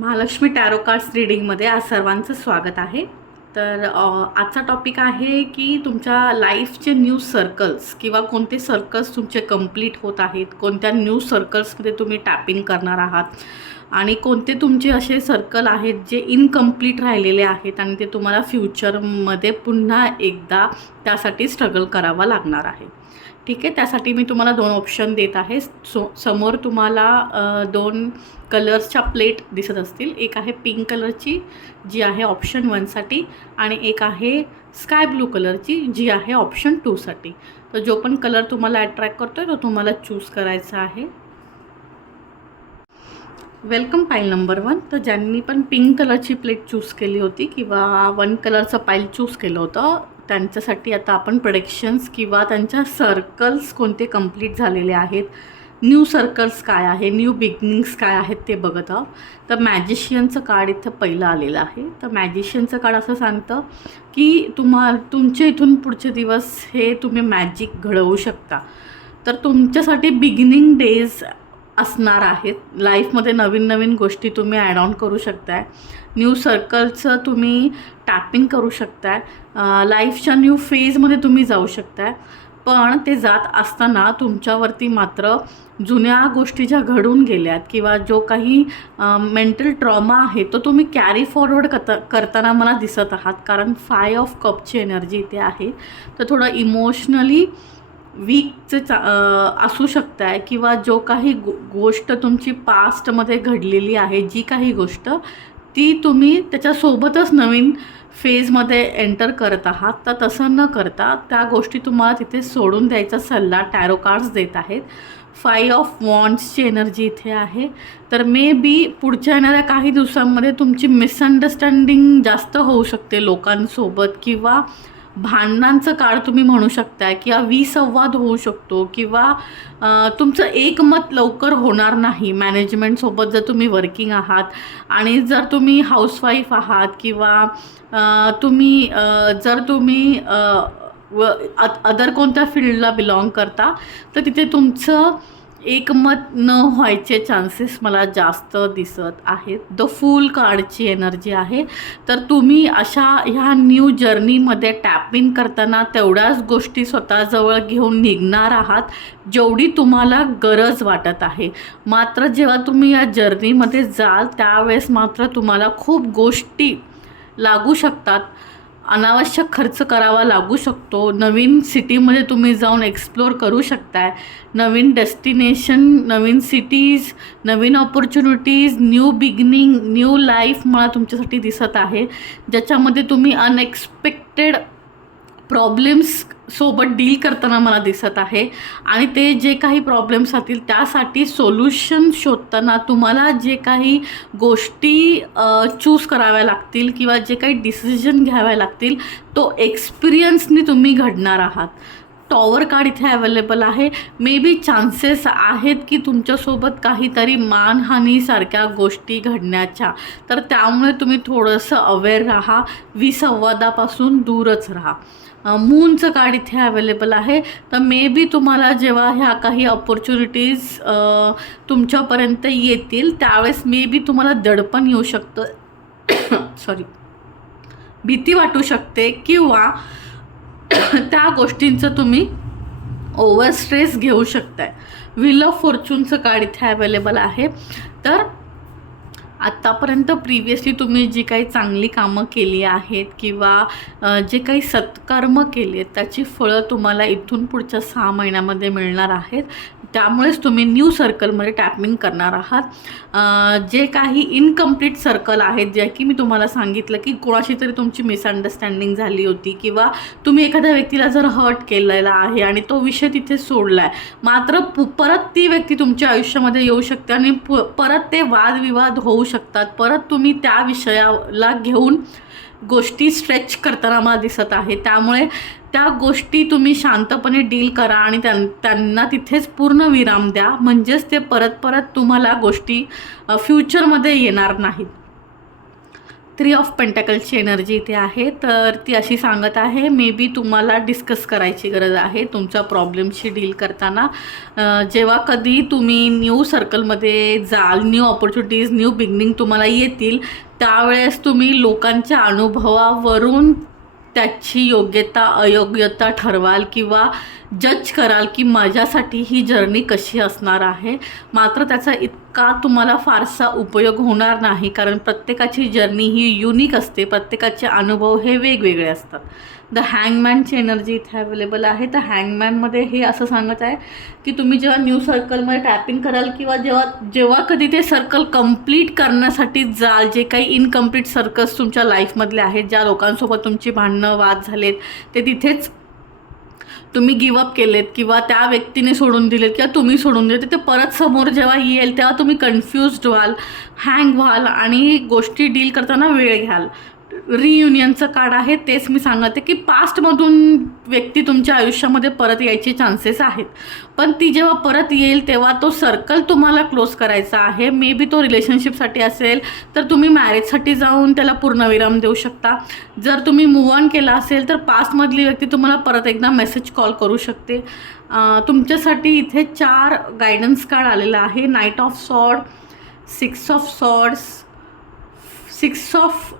Mahalakshmi tarot cards रीडिंगमध्ये आज सर्वांचं स्वागत आहे. तर आजचा टॉपिक आहे की तुमच्या लाईफचे न्यू सर्कल्स किंवा कोणते सर्कल्स तुमचे कंप्लीट होत आहेत, कोणत्या न्यू सर्कल्समध्ये तुम्ही टॅपिंग करणार आहात आणि कोणते तुमचे असे सर्कल आहेत जे इनकम्प्लीट राहिलेले आहेत आणि ते तुम्हाला फ्युचरमध्ये पुन्हा एकदा त्यासाठी स्ट्रगल करावा लागणार आहे. ठीक आहे, त्यासाठी मी तुम्हाला 2 ऑप्शन देत आहे. समोर तुम्हाला 2 कलर्सच्या प्लेट दिसत असतील. एक आहे पिंक कलरची जी आहे ऑप्शन 1 साठी आणि एक आहे स्काय ब्लू कलरची जी आहे ऑप्शन 2 साठी. तर जो पण कलर तुम्हाला अट्रॅक्ट करतोय तो तुम्हाला चूज करायचा आहे. वेलकम पाईल नंबर 1. तर ज्यांनी पण पिंक कलरची प्लेट चूज केली होती किंवा 1 कलरचं पाईल चूज केलं होतं त्यांच्यासाठी आता आपण प्रेडिक्शन्स किंवा त्यांच्या सर्कल्स कोणते कंप्लीट झालेले आहेत, न्यू सर्कल्स काय आहे, न्यू बिगिनिंग्स काय आहेत ते बघत आहोत. तर मॅजिशियनचं कार्ड इथं पहिलं आलेलं आहे. तर मॅजिशियनचं कार्ड असं सांगतं की तुमचे इथून पुढचे दिवस हे तुम्ही मॅजिक घडवू शकता. तर तुमच्यासाठी बिगिनिंग डेज असणार आहेत. लाईफमध्ये नवीन नवीन गोष्टी तुम्ही ॲड ऑन करू शकताय, न्यू सर्कलचं तुम्ही टॅपिंग करू शकताय, लाईफच्या न्यू फेजमध्ये तुम्ही जाऊ शकताय. पण ते जात असताना तुमच्यावरती मात्र जुन्या गोष्टी ज्या घडून गेल्यात किंवा जो काही मेंटल ट्रॉमा आहे तो तुम्ही कॅरी फॉरवर्ड करताना मला दिसत आहात. कारण 5 ऑफ कपची एनर्जी इथे आहे. तर थोडं इमोशनली वीकचे असू शकताय किंवा जो काही गोष्ट तुमची पास्टमध्ये घडलेली आहे, जी काही गोष्ट ती तुम्ही त्याच्यासोबतच नवीन फेजमध्ये एंटर करत आहात. तर तसं न करता त्या गोष्टी तुम्हाला तिथे सोडून द्यायचा सल्ला टॅरो कार्ड्स देत आहेत. 5 ऑफ वॉन्ड्सची एनर्जी इथे आहे. तर मे बी पुढच्या येणाऱ्या काही दिवसांमध्ये तुमची मिसअंडरस्टँडिंग जास्त होऊ शकते लोकांसोबत किंवा भांडणांचं काळ तुम्ही म्हणू शकताय किंवा विसंवाद होऊ शकतो किंवा तुमचं एकमत लवकर होणार नाही. मॅनेजमेंटसोबत जर तुम्ही वर्किंग आहात आणि जर तुम्ही हाऊसवाईफ आहात किंवा जर तुम्ही अदर कोणत्या फील्डला बिलॉंग करता तर तिथे तुमचं एकमत न व्हायचे चान्सेस मला जास्त दिसत आहेत. द फूल कार्डची एनर्जी आहे. तर तुम्ही अशा ह्या न्यू जर्नीमध्ये टॅपिंग करताना तेवढ्याच गोष्टी स्वतःजवळ घेऊन निघणार आहात जेवढी तुम्हाला गरज वाटत आहे. मात्र जेव्हा तुम्ही या जर्नीमध्ये जाल त्यावेळेस मात्र तुम्हाला खूप गोष्टी लागू शकतात, अनावश्यक खर्च करावा लागू शकतो. नवीन सिटीमध्ये तुम्ही जाऊन एक्सप्लोर करू शकताय, नवीन डेस्टिनेशन, नवीन सिटीज, नवीन opportunities, new beginning, new life मला तुमच्यासाठी दिसत आहे ज्याच्यामध्ये तुम्ही अनएक्सपेक्टेड प्रॉब्लेम्स सोबत डील करताना मला दिसत आहे. आणि ते जे काही प्रॉब्लेम्स असतील त्यासाठी सोल्युशन शोधताना तुम्हाला जे काही गोष्टी चूज कराव्या लागतील किंवा जे काही डिसिजन घ्याव्या लागतील तो एक्सपिरियन्सनी तुम्ही घडणार आहात. टॉवर कार्ड इथे अवेलेबल आहे. मे बी चान्सेस आहेत की तुमच्यासोबत काहीतरी मानहानीसारख्या गोष्टी घडण्याच्या. तर त्यामुळे तुम्ही थोडंसं अवेअर राहा, विसंवादापासून दूरच राहा. मूनचं कार्ड इथे अवेलेबल आहे. तर मे बी तुम्हाला जेव्हा ह्या काही ऑपॉर्च्युनिटीज तुमच्यापर्यंत येतील त्यावेळेस मे बी तुम्हाला दडपण येऊ शकतं सॉरी भीती वाटू शकते किंवा त्या गोष्टींचं तुम्ही ओव्हर स्ट्रेस घेऊ शकताय. व्हील ऑफ फॉर्च्यूनचं कार्ड इथे अवेलेबल आहे. तर आत्तापर्यंत प्रिव्हियसली तुम्ही जी काही चांगली कामं केली आहेत किंवा जे काही सत्कर्म केले आहेत त्याची फळं तुम्हाला इथून पुढच्या 6 महिन्यामध्ये मिळणार आहेत. त्यामुळेच तुम्ही न्यू सर्कलमध्ये टॅपिंग करणार आहात. जे काही इनकम्प्लीट सर्कल आहेत जे की मी तुम्हाला सांगितलं की कोणाशी तरी तुमची मिसअंडरस्टँडिंग झाली होती किंवा तुम्ही एखाद्या व्यक्तीला जर हर्ट केलेला आहे आणि तो विषय तिथे सोडला आहे, मात्र परत ती व्यक्ती तुमच्या आयुष्यामध्ये येऊ शकते आणि परत ते वादविवाद होऊ शकतात. परत तुम्ही त्या विषयाला घेऊन गोष्टी स्ट्रेच करताना मला दिसत आहे. त्यामुळे त्या गोष्टी तुम्ही शांतपणे डील करा आणि त्यांना तिथेच पूर्ण विराम द्या, म्हणजेच ते परत तुम्हाला गोष्टी फ्युचरमध्ये येणार नाहीत. 3 ऑफ पेंटॅकल्सची एनर्जी इथे आहे. तर ती अशी सांगत आहे, मे बी तुम्हाला डिस्कस करायची गरज आहे तुमच्या प्रॉब्लेमशी डील करताना. जेव्हा कधी तुम्ही न्यू सर्कलमध्ये जाल, न्यू ऑपॉर्च्युनिटीज, न्यू बिगनिंग तुम्हाला येतील, त्यावेळेस तुम्ही लोकांच्या अनुभवावरून त्याची योग्यता अयोग्यता ठरवाल किंवा जज कराल की माझ्यासाठी ही जर्नी कशी असणार आहे. मात्र त्याचा इतका तुम्हाला फारसा उपयोग होणार नाही, कारण प्रत्येकाची जर्नी ही युनिक असते, प्रत्येकाचे अनुभव हे वेगवेगळे असतात. द हँगमॅनची एनर्जी इथे अवेलेबल आहे. तर हँगमॅनमध्ये हे असं सांगत आहे की तुम्ही जेव्हा न्यू सर्कलमध्ये टॅपिंग कराल किंवा जेव्हा कधी ते सर्कल कंप्लीट करण्यासाठी जाल, जे काही इनकम्प्लीट सर्कल्स तुमच्या लाईफमधले आहेत, ज्या लोकांसोबत तुमची भांडणं वाद झालेत, ते तिथेच तुम्ही गिवअप केलेत किंवा त्या व्यक्तीने सोडून दिलेत किंवा तुम्ही सोडून दिले, ते परत समोर जेव्हा येईल तेव्हा तुम्ही कन्फ्युज्ड व्हाल, हँग व्हाल आणि गोष्टी डील करताना वेळ घ्याल. रियुनियनचं कार्ड आहे. तेच मी सांगते की पास्टमधून व्यक्ती तुमच्या आयुष्यामध्ये परत यायचे चान्सेस आहेत, पण ती जेव्हा परत येईल तेव्हा तो सर्कल तुम्हाला क्लोज करायचा आहे. मे बी तो रिलेशनशिपसाठी असेल तर तुम्ही मॅरेजसाठी जाऊन त्याला पूर्णविराम देऊ शकता. जर तुम्ही मूव्ह ऑन केला असेल तर पास्टमधली व्यक्ती तुम्हाला परत एकदा मेसेज कॉल करू शकते. तुमच्यासाठी इथे 4 गायडन्स कार्ड आलेलं आहे. Night of sword, 6 of swords, 6 of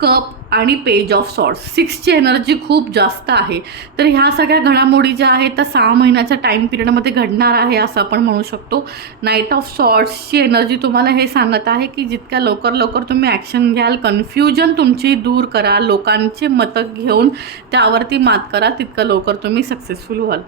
cup आणि पेज ऑफ सॉर्ड्स. 6ची एनर्जी खूप जास्त आहे. तर ह्या सगळ्या घडामोडी ज्या आहेत त्या 6 महिन्याच्या टाईम पिरियडमध्ये घडणार आहे असं आपण म्हणू शकतो. नाईट ऑफ सॉर्ड्सची एनर्जी तुम्हाला हे सांगत आहे की जितक्या लवकर तुम्ही ॲक्शन घ्याल, कन्फ्युजन तुमची दूर करा, लोकांचे मतं घेऊन त्यावरती मात करा, तितकं लवकर तुम्ही सक्सेसफुल व्हाल.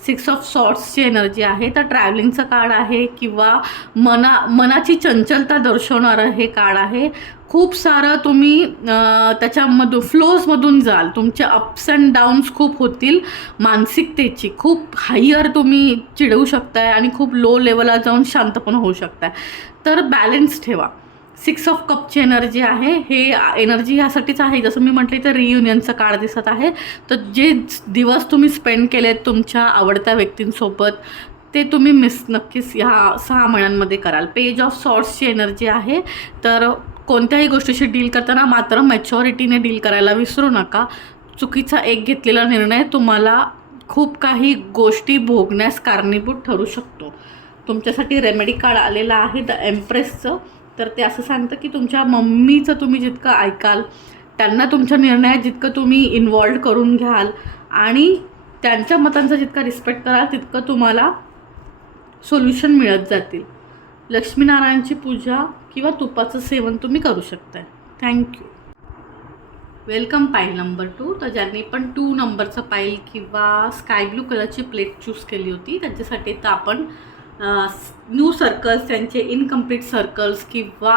6 ऑफ सॉर्ड्सची एनर्जी आहे. तर ट्रॅव्हलिंगचं कार्ड आहे किंवा मनाची चंचलता दर्शवणारं हे कार्ड आहे. खूप सारं तुम्ही त्याच्यामधून फ्लोजमधून जाल, तुमचे अप्स अँड डाऊन्स खूप होतील, मानसिकतेची खूप हायर तुम्ही चिडवू शकताय आणि खूप लो लेवलला जाऊन शांत पण होऊ शकताय. तर बॅलन्स ठेवा. 6 ऑफ कपची एनर्जी आहे. हे एनर्जी ह्यासाठीच आहे, जसं मी म्हटले तर रियुनियनचं कार्ड दिसत आहे. तर जे दिवस तुम्ही स्पेंड केलेत तुमच्या आवडत्या व्यक्तींसोबत ते तुम्ही नक्कीच ह्या 6 महिन्यांमध्ये कराल. पेज ऑफ सॉर्ड्सची एनर्जी आहे. तर कोणत्याही गोष्टीशी डील करताना मात्र मॅच्युरिटीने डील करायला विसरू नका. चुकीचा एक घेतलेला निर्णय तुम्हाला खूप काही गोष्टी भोगण्यास कारणीभूत ठरू शकतो. तुमच्यासाठी रेमेडी कार्ड आलेलं आहे द एम्प्रेसचं. तर ते असं सांगतं की तुमच्या मम्मीचं तुम्ही जितकं ऐकाल, त्यांना तुमच्या निर्णयात जितकं तुम्ही इन्वॉल्व करून घ्याल आणि त्यांच्या मतांचा जितका रिस्पेक्ट कराल, तितकं तुम्हाला सोल्युशन मिळत जातील. लक्ष्मीनारायणची पूजा किंवा तुपाचं सेवन तुम्ही करू शकताय. थँक्यू. वेलकम पाईल नंबर 2. तर ज्यांनी पण 2 नंबरचं पाईल किंवा स्काय ब्लू कलरची प्लेट चूज केली होती त्यांच्यासाठी तर आपण न्यू सर्कल्स, त्यांचे इनकम्प्लीट सर्कल्स किंवा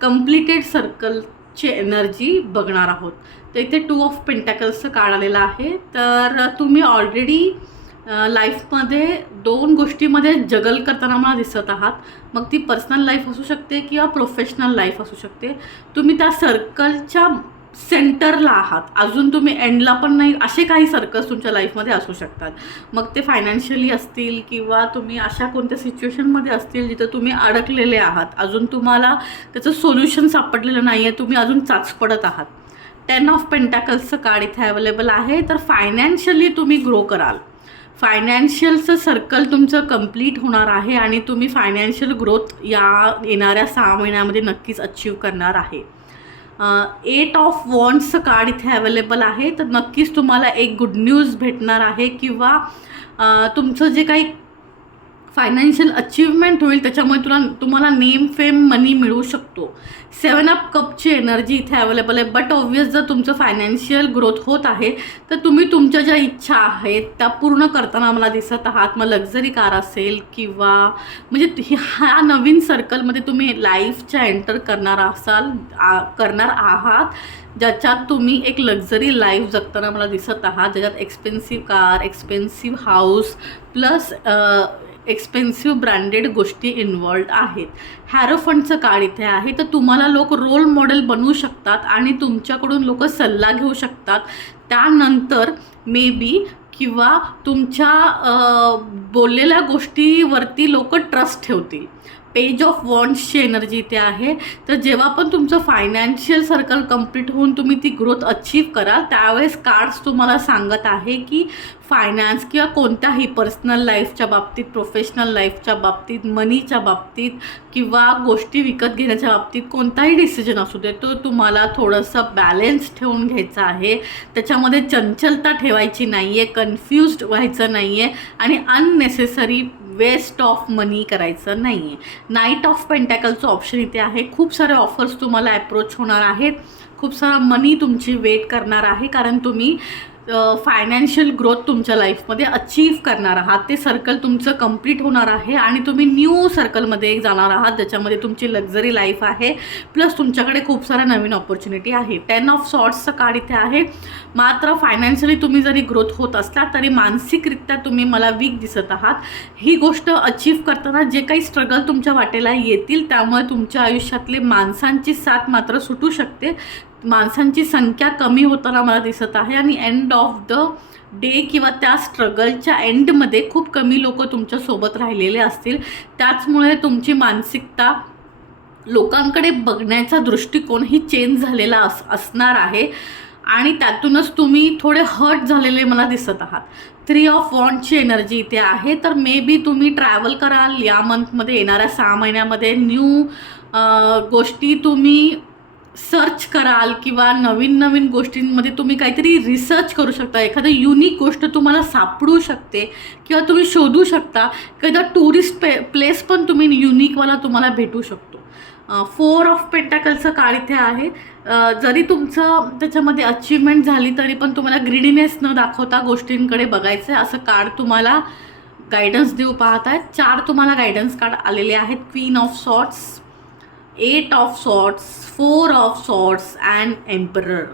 कम्प्लिटेड सर्कलची एनर्जी बघणार आहोत. तर इथे 2 ऑफ पेंटॅकल्सचं कार्ड आलेलं आहे. तर तुम्ही ऑलरेडी लाईफमध्ये 2 गोष्टीमध्ये जगल करताना मला दिसत आहात. मग ती पर्सनल लाईफ असू शकते किंवा प्रोफेशनल लाईफ असू शकते. तुम्ही त्या सर्कलच्या सेंटरला आहात, अजून तुम्ही एंडला पण नाही, असे काही सर्कल्स तुमच्या लाईफमध्ये असू शकतात. मग ते फायनान्शियली असतील किंवा तुम्ही अशा कोणत्या सिच्युएशनमध्ये असतील जिथं तुम्ही अडकलेले आहात, अजून तुम्हाला त्याचं सोल्युशन सापडलेलं नाही आहे, तुम्ही अजून चाचपडत आहात. 10 ऑफ पेंटॅकल्सचं कार्ड इथे अवेलेबल आहे. तर फायनान्शियली तुम्ही ग्रो कराल, फायनान्शियलचं सर्कल तुमचं कंप्लीट होणार आहे आणि तुम्ही फायनान्शियल ग्रोथ या येणाऱ्या 6 महिन्यामध्ये नक्कीच अचीव करणार आहे. 8 ऑफ वॉन्ड्सचं कार्ड इथे अवेलेबल आहे. तर नक्कीच तुम्हाला एक गुड न्यूज भेटणार आहे किंवा तुमचं जे काही फायनान्शियल अचीवमेंट होईल त्याच्यामुळे तुम्हाला नेम फेम मनी मिळू शकतो. 7 ऑफ कपची एनर्जी इथे अवेलेबल आहे. बट ऑब्वियस जर तुमचं फायनान्शियल ग्रोथ होत आहे तर तुम्ही तुमच्या ज्या इच्छा आहेत त्या पूर्ण करताना मला दिसत आहात. मग लक्झरी कार असेल किंवा म्हणजे ह्या नवीन सर्कलमध्ये तुम्ही लाईफच्या एंटर करणार आहात ज्याच्यात तुम्ही एक लक्झरी लाईफ जगताना मला दिसत आहात, ज्याच्यात expensive car, expensive house plus expensive branded गोष्टी इन्वॉल्ड आहेत. हॅरोफंडचं कार्ड इथे आहे. तर तुम्हाला लोक रोल मॉडेल बनवू शकतात आणि तुमच्याकडून लोक सल्ला घेऊ शकतात. त्यानंतर मे बी किंवा तुमच्या बोललेल्या गोष्टीवरती लोक ट्रस्ट ठेवतील. पेज ऑफ वॉन्ड्सची एनर्जी इथे आहे. तर जेव्हा पण तुमचं फायनान्शियल सर्कल कंप्लीट होऊन तुम्ही ती ग्रोथ अचीव कराल त्यावेळेस कार्ड्स तुम्हाला सांगत आहे की फायनान्स किंवा कोणत्याही पर्सनल लाईफच्या बाबतीत, प्रोफेशनल लाईफच्या बाबतीत, मनीच्या बाबतीत किंवा गोष्टी विकत घेण्याच्या बाबतीत कोणताही डिसिजन असू दे तो तुम्हाला थोडंसं बॅलेन्स ठेवून घ्यायचं आहे. त्याच्यामध्ये चंचलता ठेवायची नाही आहे, कन्फ्युज्ड व्हायचं नाही आहे आणि अननेसेसरी वेस्ट ऑफ मनी करायचं नाही आहे. नाईट ऑफ पेंटॅकलचं ऑप्शन इथे आहे. खूप सारे ऑफर्स तुम्हाला अप्रोच होणार आहेत, खूप सारा मनी तुमची वेट करणार आहे कारण तुम्ही फायनान्शियल ग्रोथ तुमच्या लाईफमध्ये अचीव करणार आहात. ते सर्कल तुमचं कंप्लीट होणार आहे आणि तुम्ही न्यू सर्कलमध्ये जाणार आहात ज्याच्यामध्ये तुमची लक्झरी लाईफ आहे, प्लस तुमच्याकडे खूप साऱ्या नवीन ऑपॉर्च्युनिटी आहे. 10 ऑफ सॉर्ट्सचं कार्ड इथे आहे. मात्र फायनान्शियली तुम्ही जरी ग्रोथ होत असला तरी मानसिकरित्या तुम्ही मला वीक दिसत आहात. ही गोष्ट अचीव करताना जे काही स्ट्रगल तुमच्या वाटेला येतील त्यामुळे तुमच्या आयुष्यातले माणसांची साथ मात्र सुटू शकते. माणसांची संख्या कमी होताना मला दिसत आहे आणि एंड ऑफ द डे किंवा त्या स्ट्रगलच्या एंडमध्ये खूप कमी लोक तुमच्यासोबत राहिलेले असतील. त्याचमुळे तुमची मानसिकता, लोकांकडे बघण्याचा दृष्टिकोन ही चेंज झालेला असणार आहे आणि त्यातूनच तुम्ही थोडे हर्ट झालेले मला दिसत आहात. 3 ऑफ वॉन्डची एनर्जी इथे आहे. तर मे बी तुम्ही ट्रॅव्हल कराल या मंथमध्ये, येणाऱ्या 6 महिन्यामध्ये न्यू गोष्टी तुम्ही सर्च कराल किंवा नवीन नवीन गोष्टींमध्ये तुम्ही काहीतरी रिसर्च करू शकता. एखादी युनिक गोष्ट तुम्हाला सापडू शकते किंवा तुम्ही शोधू शकता. एखादा टुरिस्ट प्लेस पण तुम्ही युनिकवाला तुम्हाला भेटू शकतो. 4 ऑफ पेंटॅकलचं कार्ड इथे आहे. जरी तुमचं त्याच्यामध्ये अचीवमेंट झाली तरी पण तुम्हाला ग्रीडीनेस न दाखवता गोष्टींकडे बघायचं आहे असं कार्ड तुम्हाला गायडन्स देऊ पाहत आहेत. 4 तुम्हाला गायडन्स कार्ड आलेले आहेत. Queen of swords, 8 of swords, 4 of swords and emperor.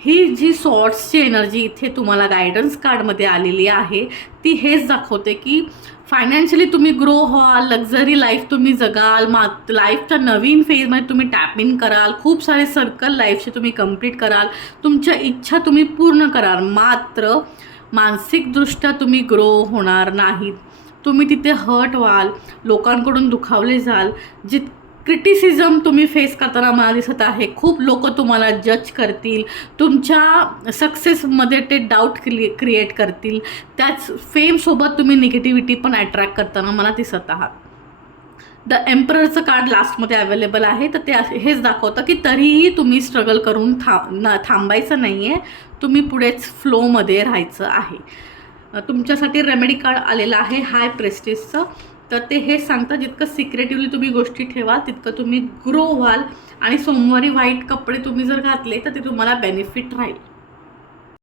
ही जी सॉर्ट्सची एनर्जी इथे तुम्हाला गायडन्स कार्डमध्ये आलेली आहे ती हेच दाखवते की फायनान्शियली तुम्ही ग्रो व्हाल, लक्झरी लाईफ तुम्ही जगाल, लाईफच्या नवीन फेजमध्ये तुम्ही टॅप इन कराल, खूप सारे सर्कल लाईफचे तुम्ही कंप्लीट कराल, तुमच्या इच्छा तुम्ही पूर्ण कराल. मात्र मानसिकदृष्ट्या तुम्ही ग्रो होणार नाहीत. तुम्ही तिथे हर्ट व्हाल, लोकांकडून दुखावले जाल. क्रिटिसिझम तुम्ही फेस करताना मला दिसत आहे. खूप लोक तुम्हाला जज करतील, तुमच्या सक्सेसमध्ये ते डाऊट क्रिएट करतील. त्याच फेमसोबत तुम्ही निगेटिव्हिटी पण अट्रॅक्ट करताना मला दिसत आहात. द एम्पररचं कार्ड लास्टमध्ये अवेलेबल आहे. तर ते हेच दाखवतं की तरीही तुम्ही स्ट्रगल करून थांबायचं नाही आहे, तुम्ही पुढेच फ्लोमध्ये राहायचं आहे. तुमच्यासाठी रेमेडी कार्ड आलेलं आहे हाय प्रेस्टिजचं. तर ते हेच सांगतं जितकं सिक्रेटिव्हली तुम्ही गोष्टी ठेवाल तितकं तुम्ही ग्रो व्हाल आणि सोमवारी व्हाईट कपडे तुम्ही जर घातले तर ते तुम्हाला बेनिफिट राहील.